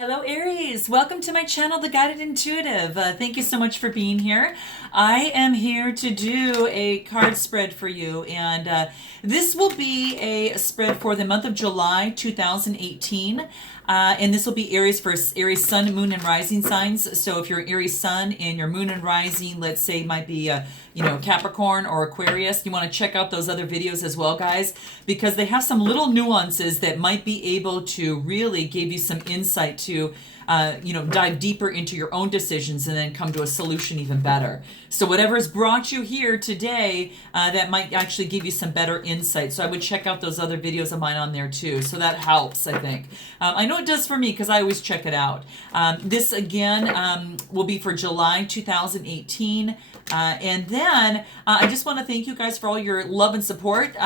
Hello, Aries. Welcome to my channel, The Guided Intuitive. Thank you so much for being here. I am here to do a card spread for you, and this will be a spread for the month of July 2018. And this will be Aries for Aries sun, moon, and rising signs. So if you're Aries sun and your moon and rising, let's say, might be Capricorn or Aquarius, you want to check out those other videos as well, guys, because they have some little nuances that might be able to really give you some insight to dive deeper into your own decisions and then come to a solution even better. So whatever has brought you here today, that might actually give you some better insight. So I would check out those other videos of mine on there too. So that helps, I think. I know it does for me because I always check it out. This again will be for July 2018. And then I just want to thank you guys for all your love and support.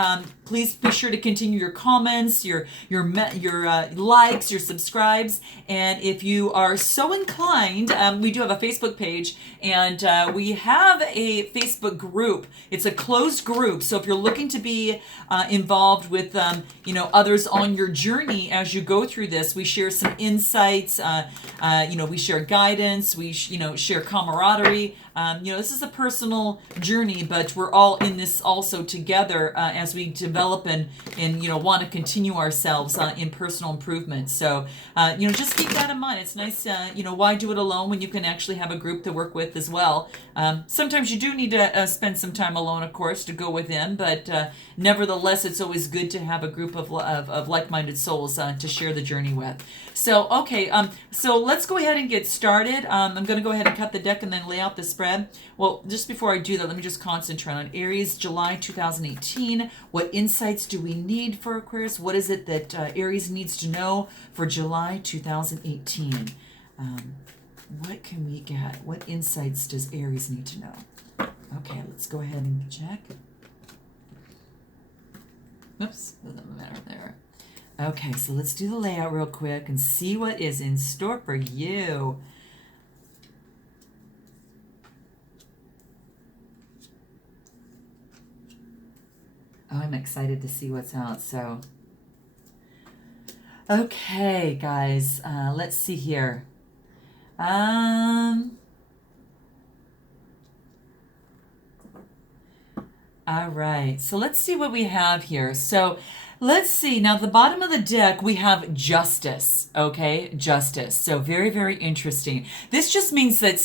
Please be sure to continue your comments, your likes, your subscribes, and if you are so inclined, we do have a Facebook page, and we have a Facebook group. It's a closed group, so if you're looking to be involved with others on your journey as you go through this, we share some insights. We share guidance. We share camaraderie. This is a personal journey, but we're all in this also together as we develop and want to continue ourselves in personal improvement. So, just keep that in mind. It's nice, why do it alone when you can actually have a group to work with as well. Sometimes you do need to spend some time alone, of course, to go within, but nevertheless, it's always good to have a group of like-minded souls to share the journey with. So, okay, so let's go ahead and get started. I'm going to go ahead and cut the deck and then lay out the spread. Well, just before I do that, let me just concentrate on Aries, July 2018. What insights do we need for Aquarius? What is it that Aries needs to know for July 2018? What can we get? What insights does Aries need to know? Okay, let's go ahead and check. Oops, doesn't matter there. Okay, so let's do the layout real quick and see what is in store for you. Oh, I'm excited to see what's out. So, okay, guys, let's see here. All right, so let's see what we have here. So let's see. Now, at the bottom of the deck, we have justice, okay? Justice. So very, very interesting. This just means that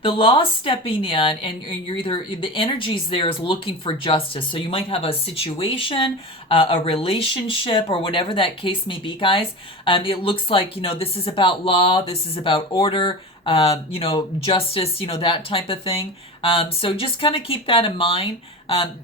the law is stepping in, and you're the energies there is looking for justice. So you might have a situation, a relationship, or whatever that case may be, guys. It looks like, this is about law. This is about order. Justice, that type of thing. So just kind of keep that in mind.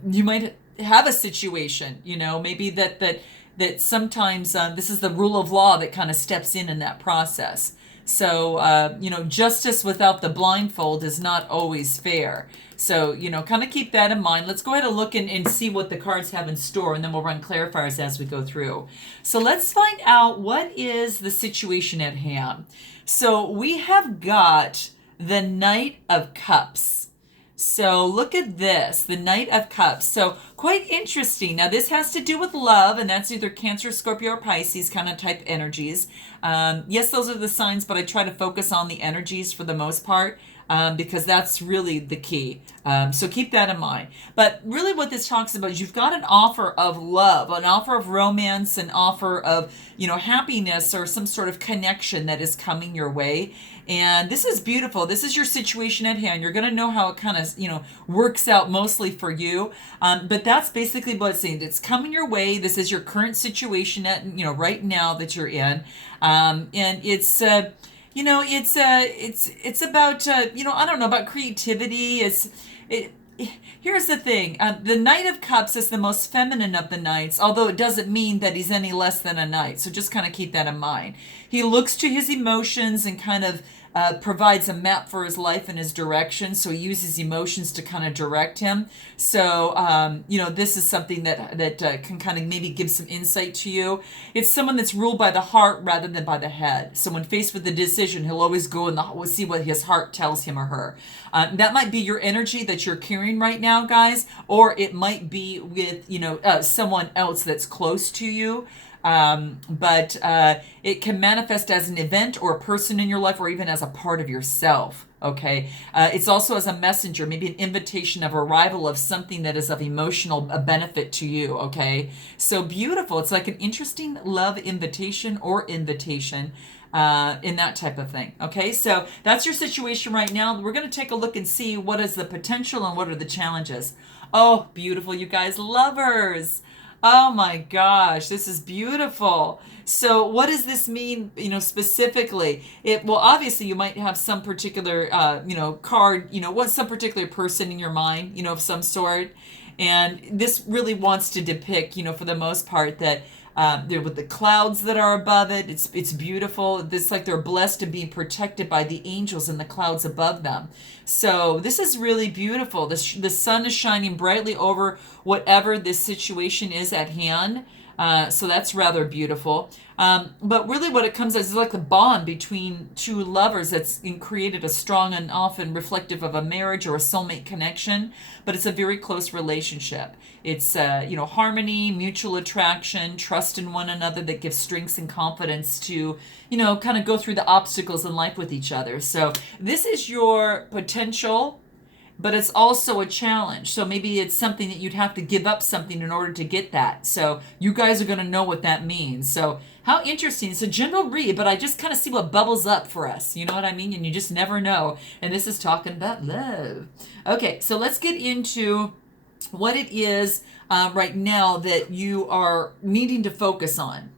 You might have a situation, maybe that sometimes this is the rule of law that kind of steps in that process. So, justice without the blindfold is not always fair. So, kind of keep that in mind. Let's go ahead and look and see what the cards have in store, and then we'll run clarifiers as we go through. So let's find out what is the situation at hand. So we have got the Knight of Cups. So look at this, the Knight of Cups. So quite interesting. Now this has to do with love, and that's either Cancer, Scorpio, or Pisces kind of type energies. Yes, those are the signs, but I try to focus on the energies for the most part. Because that's really the key. So keep that in mind. But really what this talks about is you've got an offer of love, an offer of romance, an offer of, happiness or some sort of connection that is coming your way. And this is beautiful. This is your situation at hand. You're going to know how it kind of, works out mostly for you. But that's basically what it's saying. It's coming your way. This is your current situation at, right now that you're in. And it's... it's about, I don't know, about creativity. Here's the thing. The Knight of Cups is the most feminine of the knights, although it doesn't mean that he's any less than a knight. So just kind of keep that in mind. He looks to his emotions and kind of provides a map for his life and his direction. So he uses emotions to kind of direct him. So, this is something that can kind of maybe give some insight to you. It's someone that's ruled by the heart rather than by the head. So when faced with the decision, he'll always go and see what his heart tells him or her. That might be your energy that you're carrying right now, guys, or it might be with, someone else that's close to you. But it can manifest as an event or a person in your life, or even as a part of yourself. Okay. It's also as a messenger, maybe an invitation of arrival of something that is of emotional benefit to you. Okay. So beautiful. It's like an interesting love invitation or invitation in that type of thing. Okay. So that's your situation right now. We're going to take a look and see what is the potential and what are the challenges. Oh, beautiful, you guys, lovers. Oh my gosh, this is beautiful. So what does this mean, specifically? Well, obviously you might have some particular, card, some particular person in your mind, of some sort. And this really wants to depict, for the most part, that there with the clouds that are above it, it's beautiful. It's like they're blessed to be protected by the angels in the clouds above them. So this is really beautiful. The sun is shining brightly over whatever this situation is at hand. So that's rather beautiful. But really what it comes as is like the bond between two lovers that's created a strong and often reflective of a marriage or a soulmate connection, but it's a very close relationship. It's, harmony, mutual attraction, trust in one another that gives strength and confidence to, kind of go through the obstacles in life with each other. So this is your potential, but it's also a challenge. So maybe it's something that you'd have to give up something in order to get that. So you guys are going to know what that means. So how interesting. It's a general read, but I just kind of see what bubbles up for us. You know what I mean? And you just never know. And this is talking about love. Okay, so let's get into what it is right now that you are needing to focus on.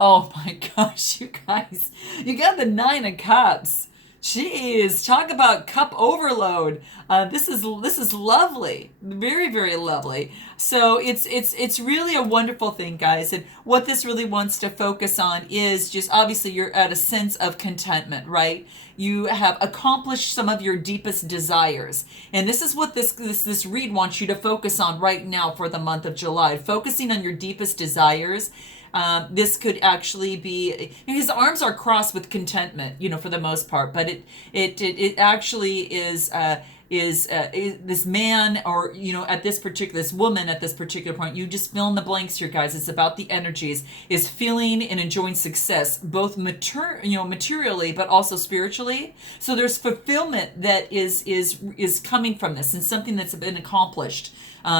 Oh my gosh, you guys. You got the 9 of Cups. Jeez, talk about cup overload. This is lovely, very, very lovely. So it's really a wonderful thing, guys. And what this really wants to focus on is just obviously you're at a sense of contentment, right? You have accomplished some of your deepest desires, and this is what this read wants you to focus on right now for the month of July. Focusing on your deepest desires. This could actually be, his arms are crossed with contentment, for the most part, but it actually is this man, or at this woman at this particular point, you just fill in the blanks here, guys. It's about the energies, is feeling and enjoying success, both materially but also spiritually. So there's fulfillment that is coming from this, and something that's been accomplished.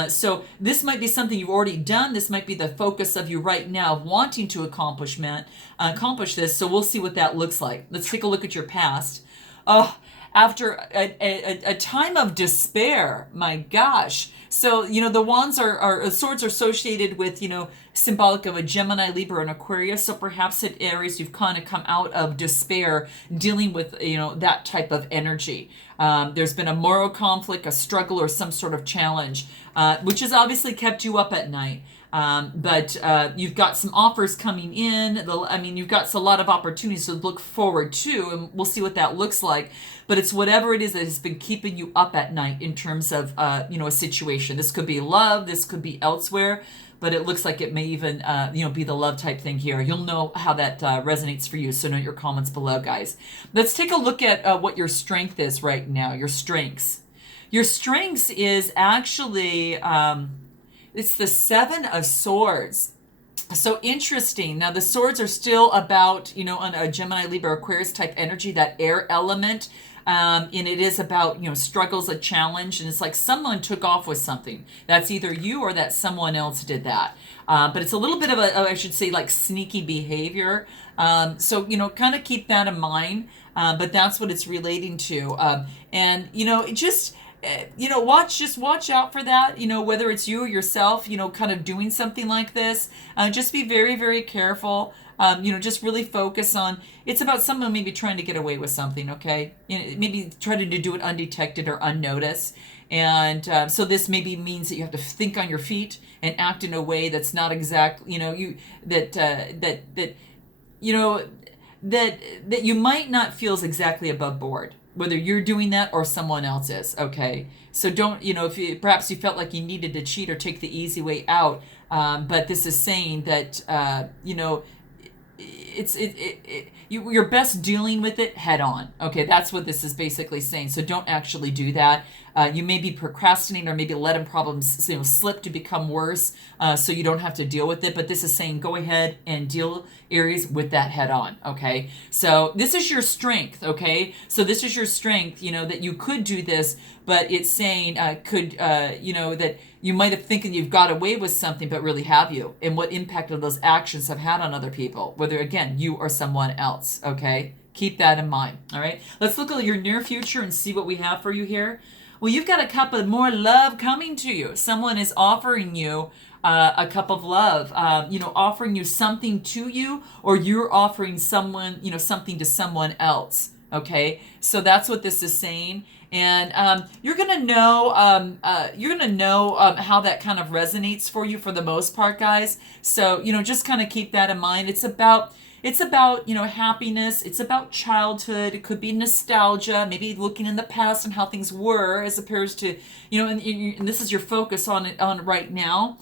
So this might be something you've already done. This might be the focus of you right now, wanting to accomplish this. So we'll see what that looks like. Let's take a look at your past. Oh, after a time of despair, my gosh. So, the wands swords are associated with, symbolic of a Gemini, Libra, and Aquarius. So perhaps at Aries, you've kind of come out of despair, dealing with, that type of energy. There's been a moral conflict, a struggle, or some sort of challenge, which has obviously kept you up at night. But you've got some offers coming in. You've got a lot of opportunities to look forward to, and we'll see what that looks like. But it's whatever it is that has been keeping you up at night in terms of, a situation. This could be love. This could be elsewhere. But it looks like it may even, be the love type thing here. You'll know how that resonates for you. So note your comments below, guys. Let's take a look at what your strength is right now. Your strengths. Your strengths is actually... it's the 7 of Swords. So interesting. Now the swords are still about, on a Gemini, Libra, Aquarius type energy, that air element. And it is about, struggles, a challenge. And it's like someone took off with something. That's either you or that someone else did that. But it's a little bit of I should say, like sneaky behavior. So, kind of keep that in mind. But that's what it's relating to. And, watch out for that, whether it's you or yourself, kind of doing something like this. Just be very, very careful. Just really focus on, it's about someone maybe trying to get away with something, okay? Maybe try to do it undetected or unnoticed. And so this maybe means that you have to think on your feet and act in a way that's not exact, that you might not feel is exactly above board, whether you're doing that or someone else is, okay? So don't, if perhaps you felt like you needed to cheat or take the easy way out, but this is saying that, you're best dealing with it head on. Okay, that's what this is basically saying. So don't actually do that. You may be procrastinating or maybe letting problems slip to become worse, so you don't have to deal with it. But this is saying go ahead and deal, Aries, with that head on. Okay, so this is your strength. Okay, so this is your strength. That you could do this, but it's saying that you might have thinking you've got away with something, but really have you? And what impact of those actions have had on other people, whether again you or someone else. Okay, keep that in mind. All right, let's look at your near future and see what we have for you here. Well, you've got a cup of more love coming to you. Someone is offering you a cup of love, offering you something to you, or you're offering someone, something to someone else. Okay, so that's what this is saying. And you're gonna know how that kind of resonates for you for the most part, guys. So just kind of keep that in mind. It's about happiness. It's about childhood. It could be nostalgia, maybe looking in the past and how things were, as opposed to and this is your focus on right now.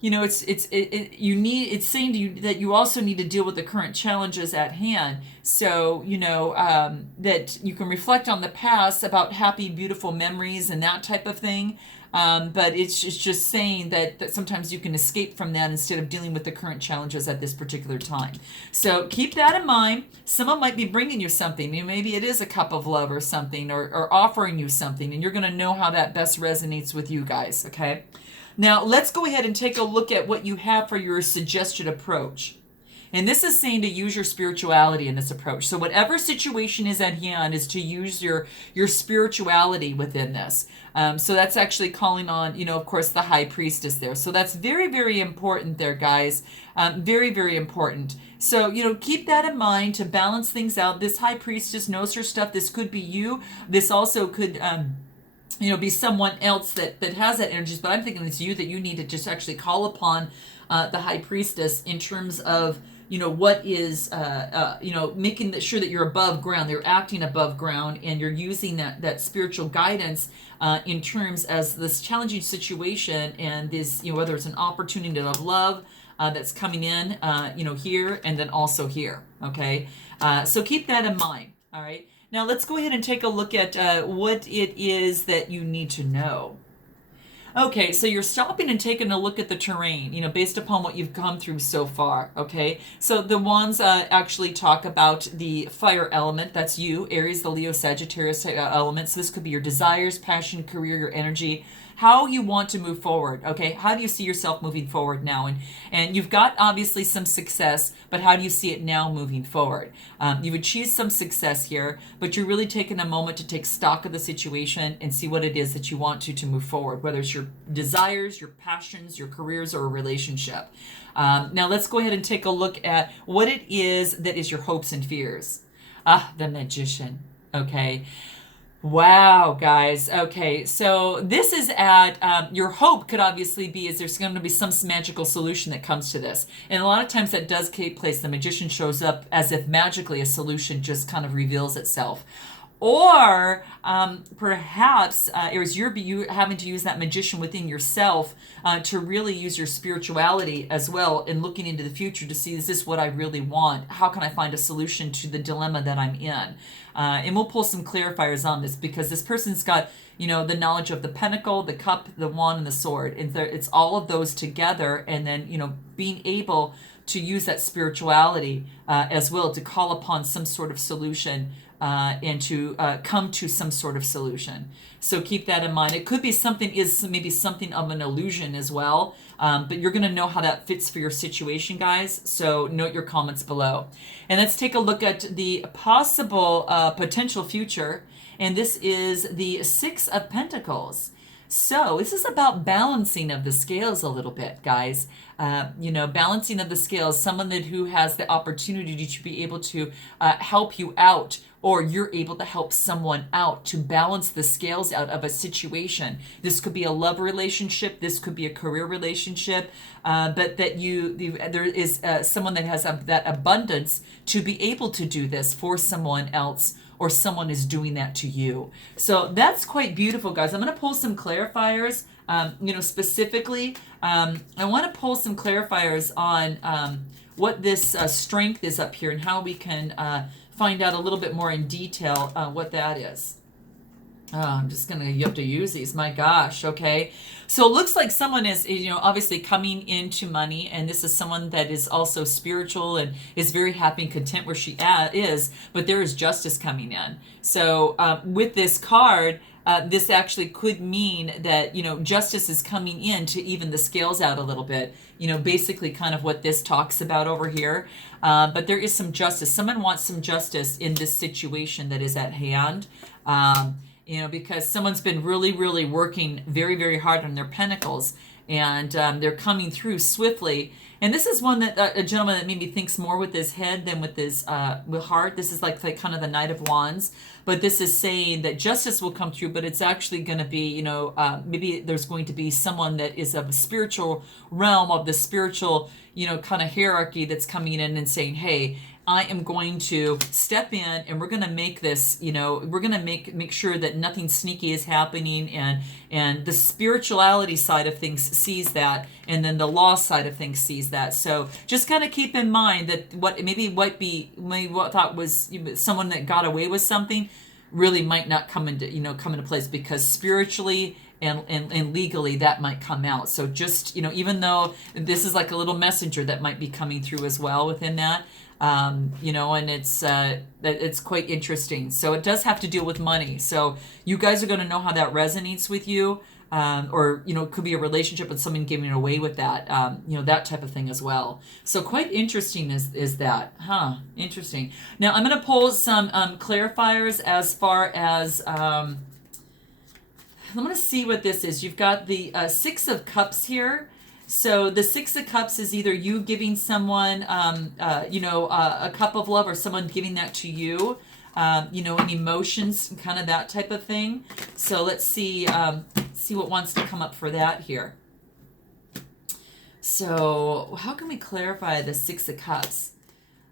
It's saying to you that you also need to deal with the current challenges at hand. So, that you can reflect on the past about happy, beautiful memories and that type of thing. But it's just saying that sometimes you can escape from that instead of dealing with the current challenges at this particular time. So keep that in mind. Someone might be bringing you something. Maybe it is a cup of love or something, or offering you something, and you're going to know how that best resonates with you guys, okay? Now, let's go ahead and take a look at what you have for your suggested approach. And this is saying to use your spirituality in this approach. So whatever situation is at hand is to use your spirituality within this. So that's actually calling on, of course, the high priestess there. So that's very, very important there, guys. Very, very important. So, keep that in mind to balance things out. This high priestess knows her stuff. This could be you. This also could... be someone else that has that energy, but I'm thinking it's you that you need to just actually call upon the high priestess in terms of, what is, making sure that you're above ground, you're acting above ground, and you're using that spiritual guidance in terms as this challenging situation and this, whether it's an opportunity of love that's coming in, here and then also here, okay? So keep that in mind, all right? Now let's go ahead and take a look at what it is that you need to know. Okay, so you're stopping and taking a look at the terrain, based upon what you've come through so far, okay? So the wands actually talk about the fire element. That's you, Aries, the Leo, Sagittarius element. So this could be your desires, passion, career, your energy, how you want to move forward, okay? How do you see yourself moving forward now? And you've got obviously some success, but how do you see it now moving forward? You've achieved some success here, but you're really taking a moment to take stock of the situation and see what it is that you want to move forward, whether it's your desires, your passions, your careers, or a relationship. Now let's go ahead and take a look at what it is that is your hopes and fears. The Magician, okay? Wow, guys. Okay, so this is at your hope could obviously be is there's going to be some magical solution that comes to this. And a lot of times that does take place. The Magician shows up as if magically a solution just kind of reveals itself. Or perhaps, Aries, you're having to use that magician within yourself to really use your spirituality as well in looking into the future to see, is this what I really want? How can I find a solution to the dilemma that I'm in? And we'll pull some clarifiers on this because this person's got, the knowledge of the pentacle, the cup, the wand, and the sword. And it's all of those together, and then, being able to use that spirituality as well to call upon some sort of solution and to come to some sort of solution. So keep that in mind. It could be maybe something of an illusion as well, but you're going to know how that fits for your situation, guys. So note your comments below. And let's take a look at the possible potential future. And this is the Six of Pentacles. So this is about balancing of the scales a little bit, guys. Balancing of the scales, someone who has the opportunity to be able to help you out, or you're able to help someone out to balance the scales out of a situation. This could be a love relationship. This could be a career relationship. But that there is someone that has that abundance to be able to do this for someone else, or someone is doing that to you. So that's quite beautiful, guys. I'm going to pull some clarifiers, specifically. I want to pull some clarifiers on what this strength is up here and how we can find out a little bit more in detail what that is. Oh, you have to use these. My gosh. Okay. So it looks like someone is, obviously coming into money, and this is someone that is also spiritual and is very happy and content where she is, but there is justice coming in. So with this card, this actually could mean that, justice is coming in to even the scales out a little bit, basically kind of what this talks about over here. But there is some justice. Someone wants some justice in this situation that is at hand. Because someone's been really, really working very, very hard on their pentacles, and they're coming through swiftly. And this is one that a gentleman that maybe thinks more with his head than with his with heart. This is like kind of the Knight of Wands, but this is saying that justice will come through, but it's actually going to be, maybe there's going to be someone that is of a spiritual realm, of the spiritual, kind of hierarchy that's coming in and saying, hey, I am going to step in and we're going to make this, we're going to make sure that nothing sneaky is happening, and the spirituality side of things sees that, and then the law side of things sees that. So just kind of keep in mind that what thought was someone that got away with something really might not come into place, because spiritually and legally that might come out. So just, even though this is like a little messenger that might be coming through as well within that, and it's quite interesting. So it does have to deal with money. So you guys are going to know how that resonates with you, or it could be a relationship with someone giving away with that, that type of thing as well. So quite interesting is that, interesting. Now I'm going to pull some clarifiers as far as I'm going to see what this is. You've got the Six of Cups here. So the Six of Cups is either you giving someone, a cup of love, or someone giving that to you, and emotions, kind of that type of thing. So let's see what wants to come up for that here. So how can we clarify the Six of Cups?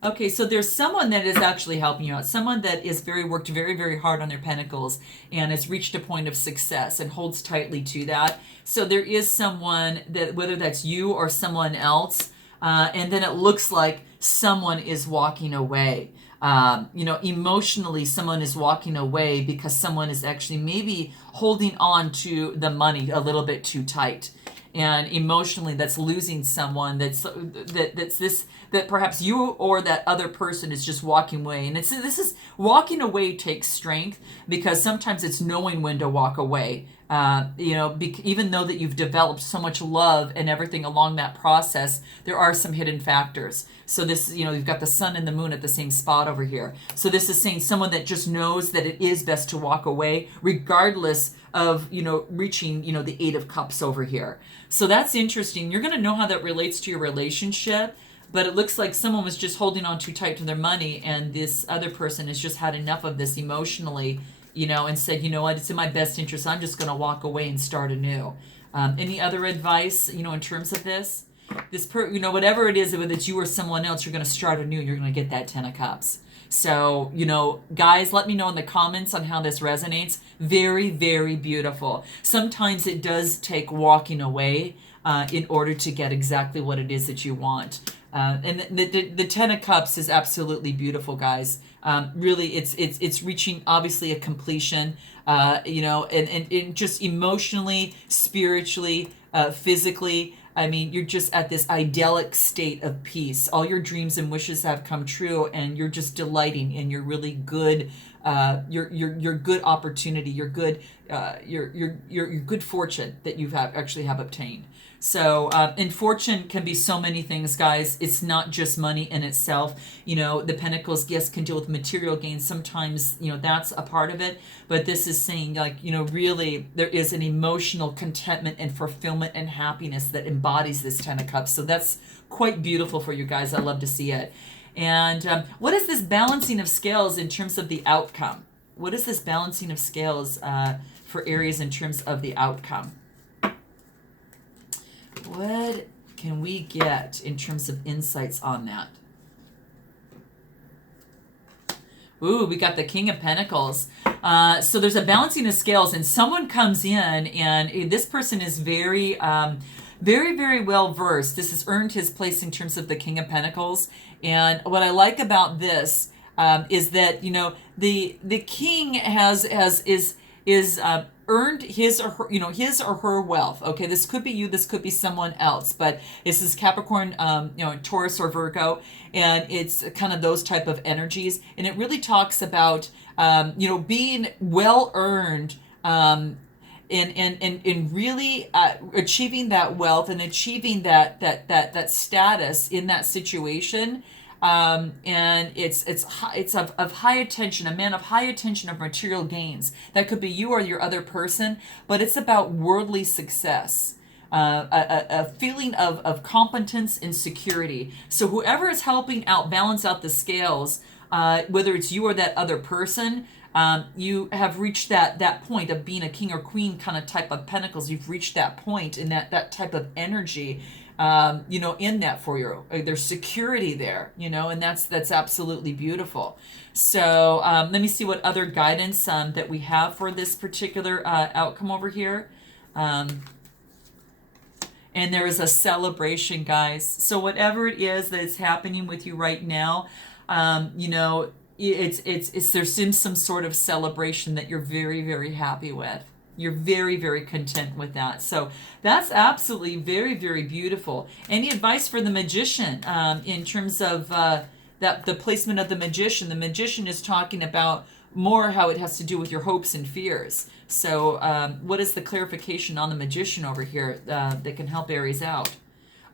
Okay, so there's someone that is actually helping you out. Someone that is worked very, very hard on their pentacles and has reached a point of success and holds tightly to that. So there is someone that, whether that's you or someone else, and then it looks like someone is walking away. Emotionally, someone is walking away because someone is actually maybe holding on to the money a little bit too tight. And emotionally, that's losing someone that perhaps you or that other person is just walking away. And this is walking away takes strength, because sometimes it's knowing when to walk away. Even though that you've developed so much love and everything along that process, there are some hidden factors. So this, you've got the sun and the moon at the same spot over here. So this is saying someone that just knows that it is best to walk away, regardless of, reaching, the Eight of Cups over here. So that's interesting. You're going to know how that relates to your relationship, but it looks like someone was just holding on too tight to their money, and this other person has just had enough of this emotionally, and said, you know what, it's in my best interest. I'm just going to walk away and start anew. Any other advice, in terms of this? Whatever it is, whether it's you or someone else, you're going to start anew. You're going to get that Ten of Cups. So, guys, let me know in the comments on how this resonates. Very, very beautiful. Sometimes it does take walking away in order to get exactly what it is that you want. And the Ten of Cups is absolutely beautiful, guys. Really, it's reaching obviously a completion, and just emotionally, spiritually, physically. I mean, you're just at this idyllic state of peace. All your dreams and wishes have come true, and you're just delighting in your really good, your good opportunity, your good fortune that you actually have obtained. So, and fortune can be so many things, guys. It's not just money in itself. The Pentacles, yes, can deal with material gains. Sometimes, that's a part of it. But this is saying, like, really, there is an emotional contentment and fulfillment and happiness that embodies this Ten of Cups. So that's quite beautiful for you guys. I love to see it. And what is this balancing of scales in terms of the outcome? What is this balancing of scales for Aries in terms of the outcome? What can we get in terms of insights on that? Ooh, we got the King of Pentacles. So there's a balancing of scales, and someone comes in, and this person is very, very, very well versed. This has earned his place in terms of the King of Pentacles. And what I like about this is that the king is is earned his or her, his or her wealth. Okay, this could be you, this could be someone else, but this is Capricorn, Taurus or Virgo, and it's kind of those type of energies, and it really talks about being well earned. In really achieving that wealth and achieving that status in that situation, and it's of high attention, a man of high attention of material gains. That could be you or your other person, but it's about worldly success. A feeling of competence and security. So whoever is helping out balance out the scales, whether it's you or that other person, you have reached that point of being a king or queen kind of type of pentacles. You've reached that point in that type of energy, in that for you. There's security there, and that's absolutely beautiful. So let me see what other guidance that we have for this particular outcome over here. And there is a celebration, guys. So whatever it is that is happening with you right now, it's there's some sort of celebration that you're very, very happy with. You're very, very content with that. So that's absolutely very, very beautiful. Any advice for the magician in terms of the placement of the magician? The magician is talking about more how it has to do with your hopes and fears. So what is the clarification on the magician over here that can help Aries out?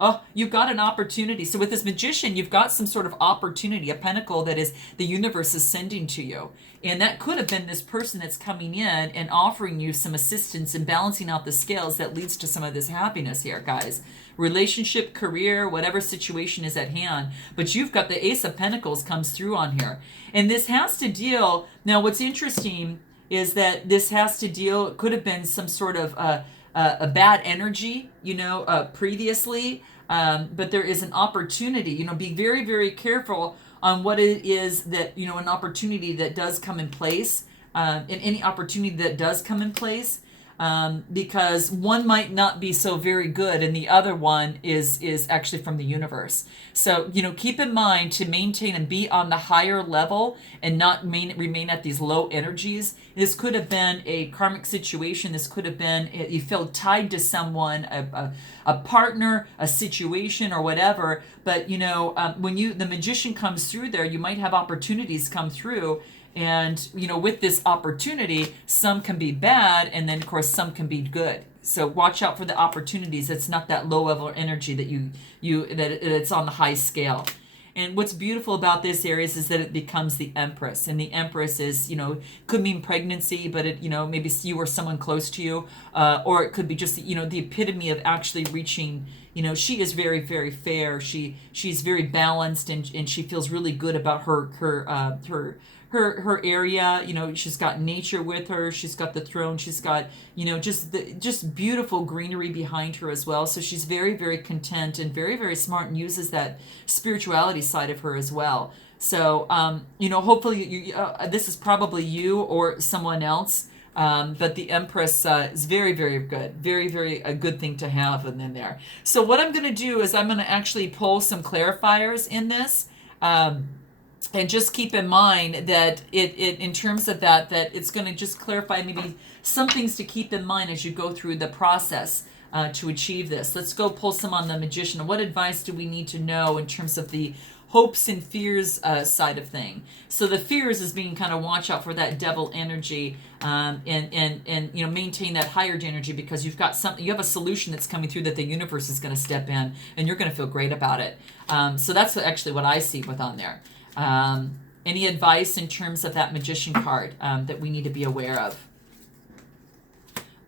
Oh, you've got an opportunity. So with this magician, you've got some sort of opportunity, a pentacle that is the universe is sending to you. And that could have been this person that's coming in and offering you some assistance in balancing out the scales that leads to some of this happiness here, guys. Relationship, career, whatever situation is at hand. But you've got the Ace of Pentacles comes through on here. And this has to deal, now what's interesting is that this has to deal, it could have been some sort of a bad energy, previously. But there is an opportunity, be very, very careful on what it is that, an opportunity that does come in place, and any opportunity that does come in place, because one might not be so very good and the other one is actually from the universe. So, keep in mind to maintain and be on the higher level and not remain at these low energies. This could have been a karmic situation. This could have been, you feel tied to someone, a partner, a situation or whatever. But, when the magician comes through there, you might have opportunities come through. And, with this opportunity, some can be bad, and then, of course, some can be good. So watch out for the opportunities. It's not that low-level energy that that it's on the high scale. And what's beautiful about this, Aries, is that it becomes the Empress. And the Empress is, could mean pregnancy, but it, maybe it's you or someone close to you. Or it could be just, the epitome of actually reaching, she is very, very fair. She's very balanced, and she feels really good about her area. She's got nature with her, she's got the throne, she's got just beautiful greenery behind her as well. So she's very, very content and very, very smart, and uses that spirituality side of her as well. So hopefully this is probably you or someone else, but the Empress is very, very good, very, very a good thing to have in there. So what I'm going to do is I'm going to actually pull some clarifiers in this. And just keep in mind that it in terms of that it's going to just clarify maybe some things to keep in mind as you go through the process to achieve this. Let's go pull some on the magician. What advice do we need to know in terms of the hopes and fears side of thing? So the fears is being kind of watch out for that devil energy, and maintain that higher energy, because you have a solution that's coming through that the universe is going to step in, and you're going to feel great about it. So that's actually what I see with on there. Any advice in terms of that magician card that we need to be aware of?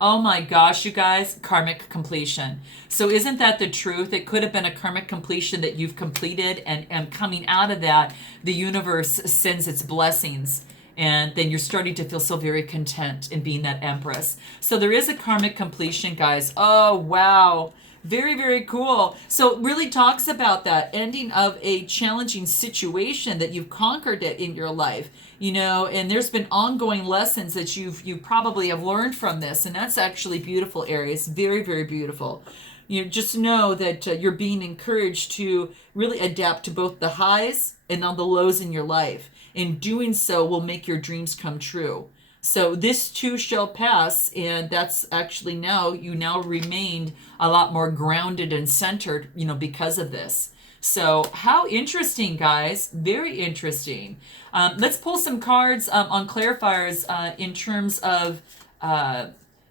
Oh my gosh, you guys, karmic completion. So isn't that the truth? It could have been a karmic completion that you've completed, and coming out of that, the universe sends its blessings. And then you're starting to feel so very content in being that Empress. So there is a karmic completion, guys. Oh, wow. Very, very cool. So it really talks about that ending of a challenging situation, that you've conquered it in your life, and there's been ongoing lessons that you probably have learned from this. And that's actually beautiful, Aries. Very, very beautiful. Just know that you're being encouraged to really adapt to both the highs and on the lows in your life. And doing so will make your dreams come true. So this too shall pass, and that's actually now you now remained a lot more grounded and centered, because of this. So how interesting, guys! Very interesting. Let's pull some cards on clarifiers in terms of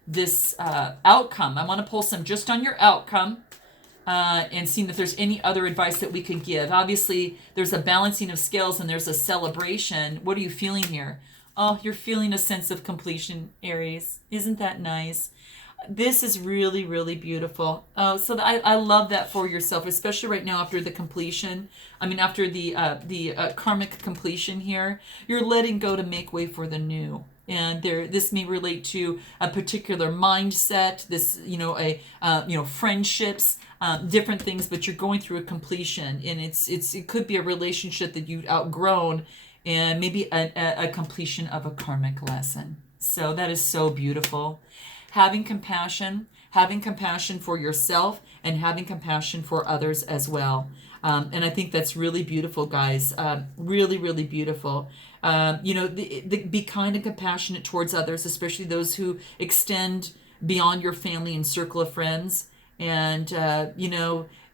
this outcome. I want to pull some just on your outcome. And seeing if there's any other advice that we could give. Obviously, there's a balancing of scales and there's a celebration. What are you feeling here? Oh, you're feeling a sense of completion, Aries. Isn't that nice? This is really, really beautiful. Oh, so I love that for yourself, especially right now after the completion. I mean, after the karmic completion here, you're letting go to make way for the new. And this may relate to a particular mindset. This, friendships, different things. But you're going through a completion, and it could be a relationship that you've outgrown, and maybe a completion of a karmic lesson. So that is so beautiful. Having compassion for yourself, and having compassion for others as well. And I think that's really beautiful, guys. Really, really beautiful. Be kind and compassionate towards others, especially those who extend beyond your family and circle of friends. And,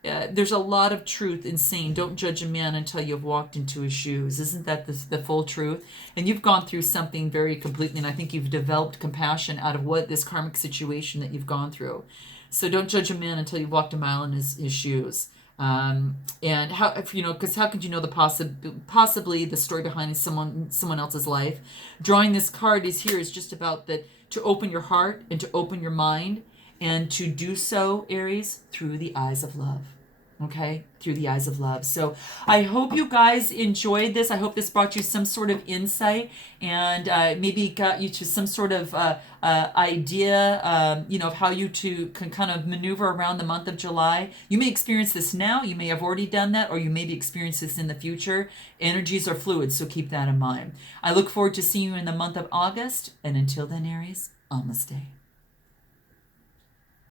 there's a lot of truth in saying, don't judge a man until you've walked into his shoes. Isn't that the full truth? And you've gone through something very completely, and I think you've developed compassion out of this karmic situation that you've gone through. So don't judge a man until you've walked a mile in his shoes. And how, because how could you know possibly the story behind someone else's life? Drawing this card is just about that, to open your heart and to open your mind, and to do so, Aries, through the eyes of love. Okay? Through the eyes of love. So I hope you guys enjoyed this. I hope this brought you some sort of insight, and maybe got you to some sort of idea, of how you can kind of maneuver around the month of July. You may experience this now. You may have already done that, or you may be experiencing this in the future. Energies are fluid, so keep that in mind. I look forward to seeing you in the month of August. And until then, Aries, namaste.